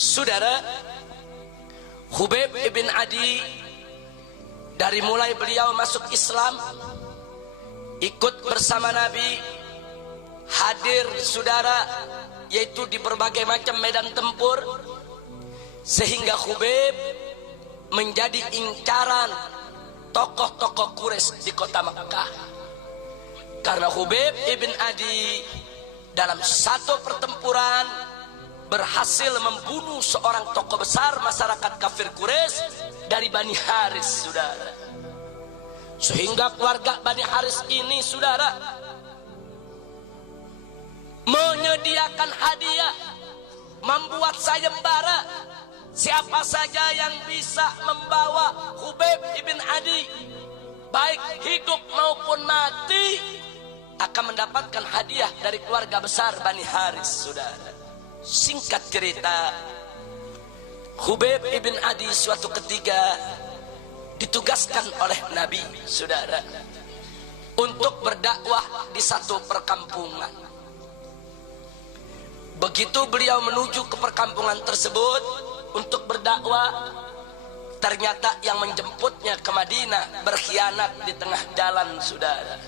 Saudara, Khubayb ibn Adi dari mulai beliau masuk Islam, ikut bersama Nabi, hadir saudara, yaitu di berbagai macam medan tempur, sehingga Khubayb menjadi incaran tokoh-tokoh Quraisy di kota Makkah. Karena Khubayb ibn Adi dalam satu pertempuran berhasil membunuh seorang tokoh besar masyarakat kafir Quraisy dari Bani Haris, saudara. Sehingga keluarga Bani Haris ini, saudara, menyediakan hadiah, membuat sayembara. Siapa saja yang bisa membawa Khubayb ibn Adi, baik hidup maupun mati, akan mendapatkan hadiah dari keluarga besar Bani Haris, saudara. Singkat cerita, Khubayb ibn Adi suatu ketika ditugaskan oleh Nabi, saudara, untuk berdakwah di satu perkampungan. Begitu beliau menuju ke perkampungan tersebut untuk berdakwah, ternyata yang menjemputnya ke Madinah berkhianat di tengah jalan, saudara.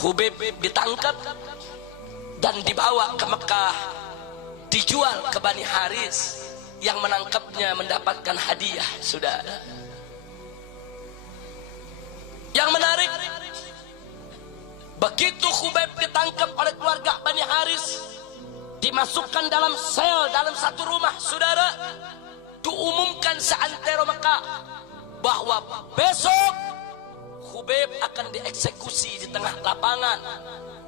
Khubayb ditangkap dan dibawa ke Mekah, dijual ke Bani Haris. Yang menangkapnya mendapatkan hadiah, saudara. Yang menarik, begitu Khubayb ditangkap oleh keluarga Bani Haris, dimasukkan dalam sel, dalam satu rumah, saudara, diumumkan seantero Mekah bahwa besok Khubayb akan dieksekusi di tengah lapangan,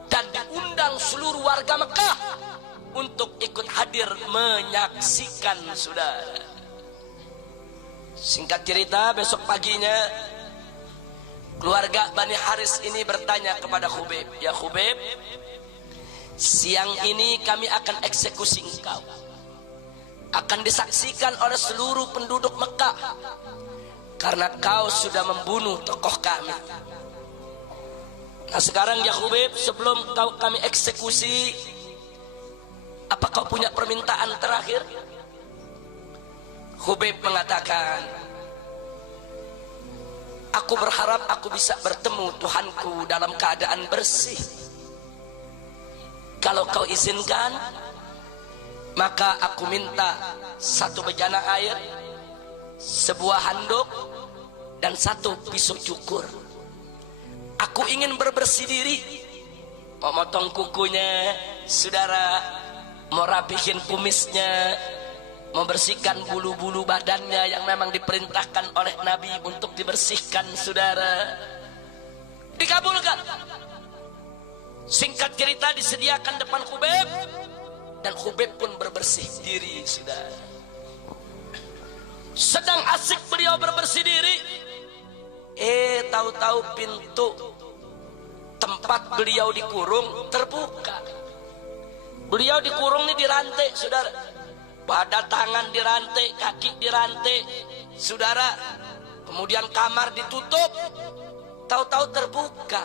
dan diundang seluruh warga Mekah untuk ikut hadir menyaksikan, saudara. Singkat cerita, besok paginya keluarga Bani Haris ini bertanya kepada Khubayb, "Ya Khubayb, siang ini kami akan eksekusi engkau, akan disaksikan oleh seluruh penduduk Mekah karena kau sudah membunuh tokoh kami. Nah sekarang ya Khubayb, sebelum kami eksekusi, apa kau punya permintaan terakhir?" Khubayb mengatakan, "Aku berharap aku bisa bertemu Tuhanku dalam keadaan bersih. Kalau kau izinkan, maka aku minta satu bejana air, sebuah handuk, dan satu pisau cukur. Aku ingin berbersih diri, mau motong kukunya, saudara, mau rapihin kumisnya, mau bersihkan bulu-bulu badannya yang memang diperintahkan oleh Nabi untuk dibersihkan, saudara." Dikabulkan. Singkat cerita, disediakan depan Khubayb, dan Khubayb pun berbersih diri, saudara. Sedang asik beliau berbersih diri, tahu-tahu pintu tempat beliau dikurung terbuka. Beliau dikurung ini dirantai, saudara. Pada tangan dirantai, kaki dirantai, saudara. Kemudian kamar ditutup, tahu-tahu terbuka.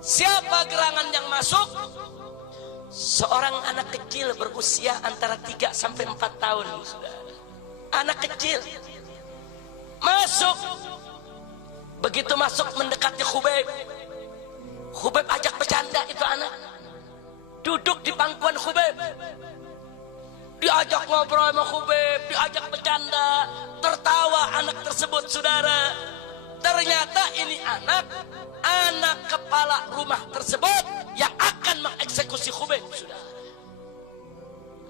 Siapa gerangan yang masuk? Seorang anak kecil berusia antara 3 sampai 4 tahun, saudara. Anak kecil masuk. Begitu masuk mendekati Khubayb, Khubayb ajak bercanda itu anak. Duduk di pangkuan Khubayb, diajak ngobrol sama Khubayb, diajak bercanda, tertawa anak tersebut, saudara. Ternyata ini anak kepala rumah tersebut yang akan mengeksekusi Khubayb, saudara.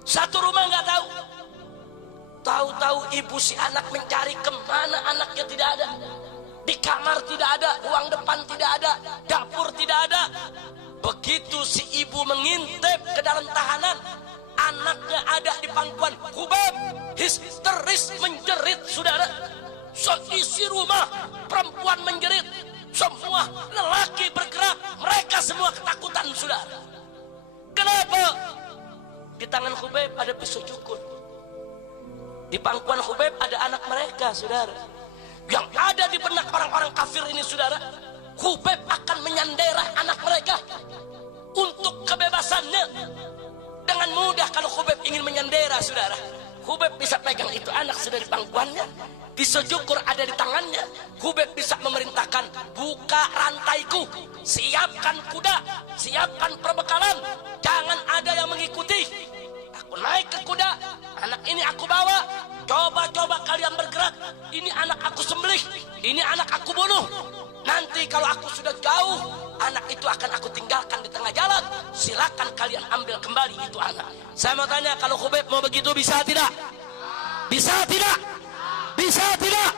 Satu rumah nggak tahu. Tahu-tahu ibu si anak mencari kemana anaknya tidak ada. Di kamar tidak ada, ruang depan tidak ada, dapur tidak ada. Begitu si ibu mengintip ke dalam tahanan, anaknya ada di pangkuan Khubayb, histeris menjerit, saudara. Seisi rumah perempuan menjerit, semua lelaki bergerak, mereka semua ketakutan, saudara. Kenapa? Di tangan Khubayb ada pisau cukur, di pangkuan Khubayb ada anak mereka, saudara. Yang ada di benak orang-orang kafir ini, saudara, Khubayb akan menyanderah anak mereka untuk kebebasannya. Dengan mudah kalau Khubayb ingin menyandera, rela saudara. Hubeb bisa pegang itu anak sudah di pangkuannya, pisau cukur ada di tangannya. Hubeb bisa memerintahkan, buka rantaiku, siapkan kuda, siapkan perbekalan, jangan ada yang mengikuti. Aku naik ke kuda, anak ini aku bawa, coba-coba kalian bergerak, ini anak aku sembelih, ini anak aku bunuh. Nanti kalau aku sudah jauh, anak itu akan aku tinggalkan di tengah jalan. Silakan kalian ambil kembali itu anak. Saya mau tanya, kalau Hubeb mau begitu bisa tidak? Bisa tidak? Bisa tidak?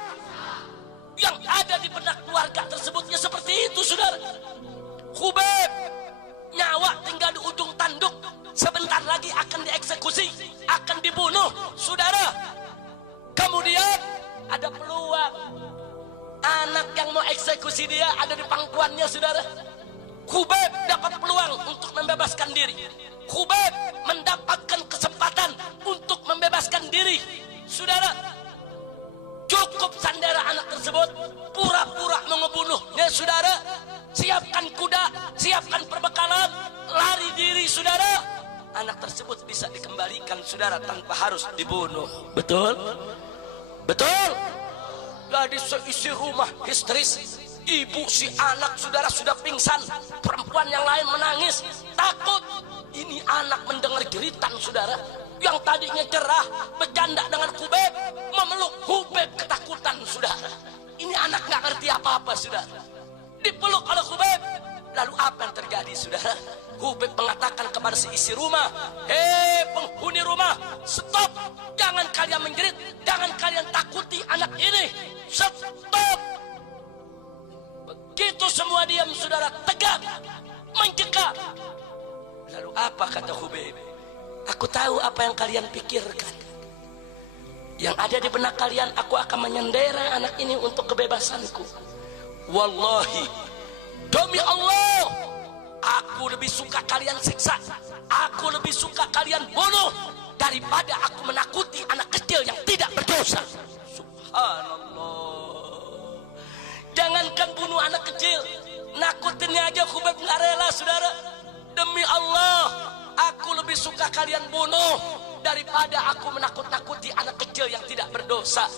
Yang ada di benak keluarga tersebutnya seperti itu, saudara. Hubeb nyawa tinggal di ujung tanduk, sebentar lagi akan dieksekusi, akan dibunuh, saudara. Kemudian ada peluang, anak yang mau eksekusi dia ada di pangkuannya, saudara. Hubeb dapat peluang untuk membebaskan diri. Hubeb mendapatkan kesempatan untuk membebaskan diri, saudara. Cukup sandera anak tersebut, pura-pura mengebunuhnya, saudara. Siapkan kuda, siapkan perbekalan, lari diri, saudara. Anak tersebut bisa dikembalikan, saudara, tanpa harus dibunuh. Betul? Betul? Gadis seisi rumah histeris, ibu si anak, saudara, sudah pingsan, perempuan yang lain menangis, takut. Ini anak mendengar jeritan, saudara. Yang tadinya cerah, bercanda dengan Hubeb, memeluk Hubeb ketakutan, saudara. Ini anak nggak ngerti apa-apa, saudara. Dipeluk oleh Hubeb, lalu apa yang terjadi, saudara? Hubeb mengatakan kepada seisi rumah, hei penghuni rumah, stop, jangan kalian menjerit, jangan kalian takuti anak ini, stop. Begitu semua diam, saudara, tegak, mencekam. Lalu apa kata Hubeb? Aku tahu apa yang kalian pikirkan. Yang ada di benak kalian, aku akan menyendera anak ini untuk kebebasanku. Wallahi, demi Allah, aku lebih suka kalian siksa, aku lebih suka kalian bunuh daripada aku menakuti anak kecil yang tidak berdosa. Subhanallah. Jangankan bunuh anak kecil, nakutinnya aja Hubeb nggak rela, saudara. Demi Allah, aku lebih suka kalian bunuh daripada aku menakut-nakuti anak kecil yang tidak berdosa.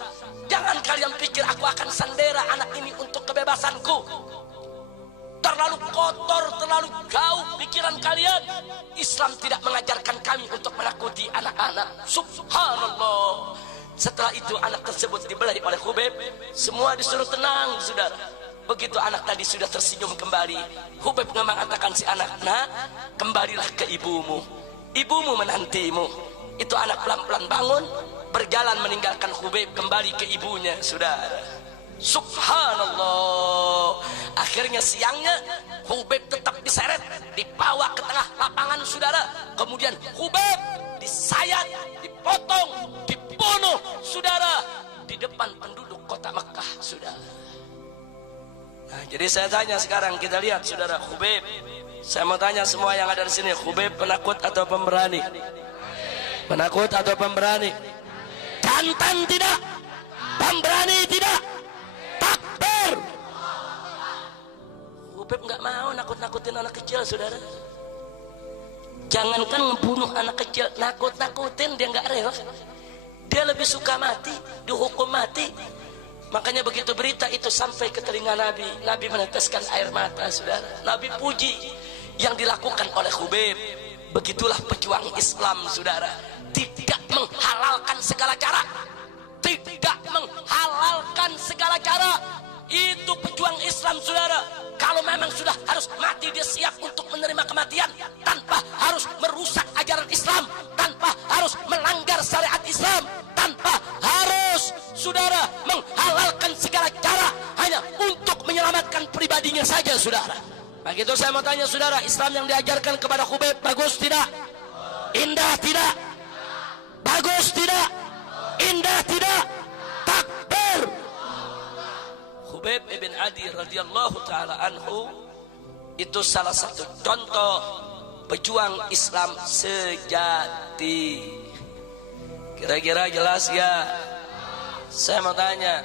Jangan kalian pikir aku akan sandera anak ini untuk kebebasanku. Terlalu kotor, terlalu jauh pikiran kalian. Islam tidak mengajarkan kami untuk menakuti anak-anak. Subhanallah. Setelah itu anak tersebut dibelai oleh Hubeb. Semua disuruh tenang, saudara. Begitu anak tadi sudah tersenyum kembali, Hubeb mengatakan si anak, nak, kembalilah ke ibumu. Ibumu menantimu. Itu anak pelan-pelan bangun, berjalan meninggalkan Hubeb kembali ke ibunya, saudara. Subhanallah. Akhirnya siangnya Hubeb tetap diseret, dibawa ke tengah lapangan, saudara. Kemudian Hubeb disayat, dipotong, dibunuh, saudara, di depan penduduk kota Mekah, saudara. Nah, jadi saya tanya sekarang, kita lihat, saudara, Hubeb. Saya mau tanya semua yang ada di sini, Hubeb penakut atau pemberani? Penakut atau pemberani? Jantan tidak, pemberani tidak. Takbir. Hubeb nggak mau nakut-nakutin anak kecil, saudara. Jangankan membunuh anak kecil, nakut-nakutin dia nggak rela. Dia lebih suka mati, dihukum mati. Makanya begitu berita itu sampai ke telinga Nabi, Nabi meneteskan air mata, saudara. Nabi puji yang dilakukan oleh Hubeb. Begitulah pejuang Islam, saudara. Tidak menghalalkan segala cara. Tidak menghalalkan segala cara. Itu pejuang Islam, saudara. Kalau memang sudah harus mati, dia siap untuk menerima kematian tanpa harus merusak ajaran Islam, tanpa harus melanggar syariat Islam, tanpa harus, saudara, menghalalkan segala cara hanya untuk menyelamatkan pribadinya saja, saudara. Begitu saya mau tanya, saudara, Islam yang diajarkan kepada Hubeb bagus tidak? Indah tidak? Bagus tidak? Indah tidak? Takbir. Hubeb ibn Adi radhiyallahu taala anhu itu salah satu contoh pejuang Islam sejati. Kira-kira jelas ya? Saya mau tanya,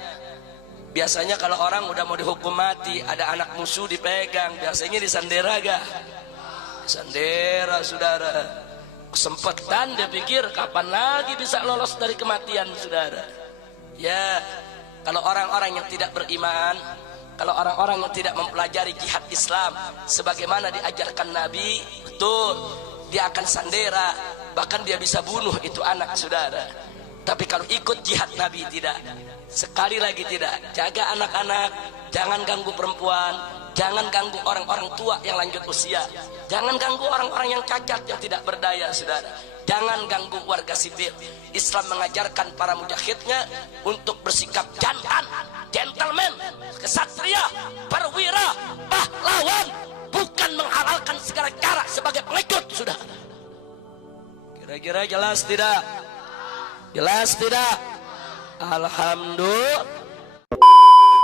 biasanya kalau orang udah mau dihukum mati, ada anak musuh dipegang, biasanya disandera gak? Disandera, saudara. Kesempatan dia pikir kapan lagi bisa lolos dari kematian, saudara. Ya, kalau orang-orang yang tidak beriman, kalau orang-orang yang tidak mempelajari jihad Islam sebagaimana diajarkan Nabi, betul, dia akan sandera, bahkan dia bisa bunuh itu anak, saudara. Tapi kalau ikut jihad Nabi tidak. Sekali lagi tidak, jaga anak-anak, jangan ganggu perempuan, jangan ganggu orang-orang tua yang lanjut usia, jangan ganggu orang-orang yang cacat yang tidak berdaya, saudara. Jangan ganggu warga sipil. Islam mengajarkan para mujahidnya untuk bersikap jantan, gentleman, kesatria, perwira, pahlawan, bukan menghalalkan segala cara sebagai pengikut, sudah. Kira-kira jelas tidak? Jelas tidak? Alhamdulillah.